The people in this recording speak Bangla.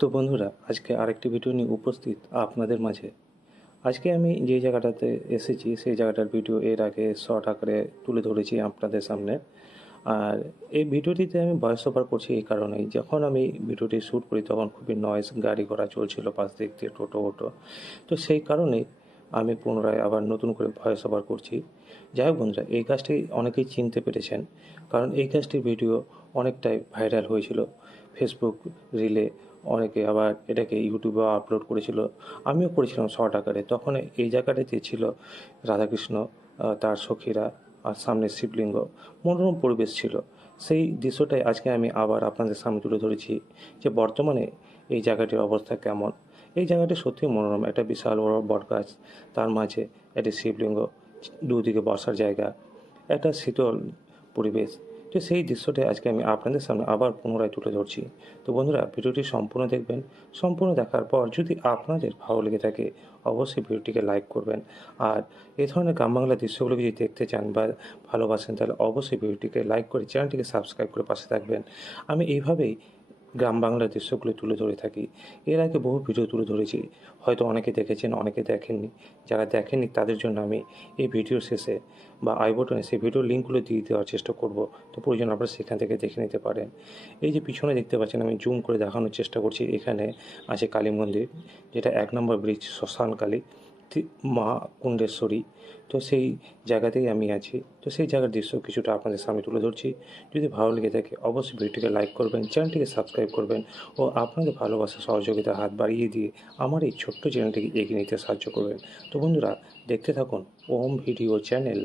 তো বন্ধুরা, আজকে আরেকটি ভিডিও নিয়ে উপস্থিত আপনাদের মাঝে। আজকে আমি যে জায়গাটাতে এসেছি সেই জায়গাটার ভিডিও এর আগে শর্ট আকারে তুলে ধরেছি আপনাদের সামনে। আর এই ভিডিওটিতে আমি ভয়েস ওভার করছি এই কারণেই, যখন আমি ভিডিওটি শ্যুট করি তখন খুবই নয়েজ, গাড়ি ঘোড়া চলছিল পাশ দিক দিয়ে, টোটো। তো সেই কারণেই আমি পুনরায় আবার নতুন করে ভয়েস ওভার করছি। যাই হোক বন্ধুরা, এই কাজটি অনেকেই চিনতে পেরেছেন, কারণ এই কাজটির ভিডিও অনেকটাই ভাইরাল হয়েছিল ফেসবুক রিলে। অনেকে আবার এটাকে ইউটিউবেও আপলোড করেছিল, আমিও করেছিলাম শর্ট আকারে। তখন এই জায়গাটাতে ছিল রাধাকৃষ্ণ, তার সখীরা, আর সামনে শিবলিঙ্গ, মনোরম পরিবেশ ছিল। সেই দৃশ্যটাই আজকে আমি আবার আপনাদের সামনে তুলে ধরেছি, যে বর্তমানে এই জায়গাটির অবস্থা কেমন। এই জায়গাটি সত্যিই মনোরম, একটা বিশাল বড় বটগাছ, তার মাঝে একটি শিবলিঙ্গ, দুদিকে বসার জায়গা, একটা শীতল পরিবেশ। তো সেই দৃশ্যটাই আজকে আমি আপনাদের সামনে আবার পুনরায় তুলে ধরছি। তো বন্ধুরা, ভিডিওটি সম্পূর্ণ দেখবেন। সম্পূর্ণ দেখার পর যদি আপনাদের ভালো লেগে থাকে অবশ্যই ভিডিওটিকে লাইক করবেন। আর এই ধরনের গ্রাম বাংলার দৃশ্যগুলো যদি দেখতে চান বা ভালোবাসেন, তাহলে অবশ্যই ভিডিওটিকে লাইক করে চ্যানেলটিকে সাবস্ক্রাইব করে পাশে থাকবেন। আমি এইভাবেই গ্রাম বাংলার দৃশ্যগুলো তুলে ধরে থাকি। এর আগে বহু ভিডিও তুলে ধরেছি, হয়তো অনেকে দেখেছেন, অনেকে দেখেননি। যারা দেখেননি তাদের জন্য আমি এই ভিডিওর শেষে বা আই বটনে সেই ভিডিওর লিঙ্কগুলো দিয়ে দেওয়ার চেষ্টা করব। তো প্রয়োজন আপনারা সেখান থেকে দেখে নিতে পারেন। এই যে পিছনে দেখতে পাচ্ছেন, আমি জুম করে দেখানোর চেষ্টা করছি, এখানে আছে কালী মন্দির, যেটা ১ নম্বর ব্রিজ শ্মশান কালী, মা কুণ্ডেশ্বরী। তো সেই জায়গাতেই আমি আছি। তো সেই জায়গার দৃশ্য কিছুটা আপনাদের সামনে তুলে ধরছি। যদি ভালো লেগে থাকে অবশ্যই ভিডিওটিকে লাইক করবেন, চ্যানেলটিকে সাবস্ক্রাইব করবেন ও আপনাদের ভালোবাসা সহযোগিতার হাত বাড়িয়ে দিয়ে আমার এই ছোট্ট চ্যানেলটিকে এগিয়ে নিতে সাহায্য করবেন। তো বন্ধুরা, দেখতে থাকুন ওম ভিডিও চ্যানেল।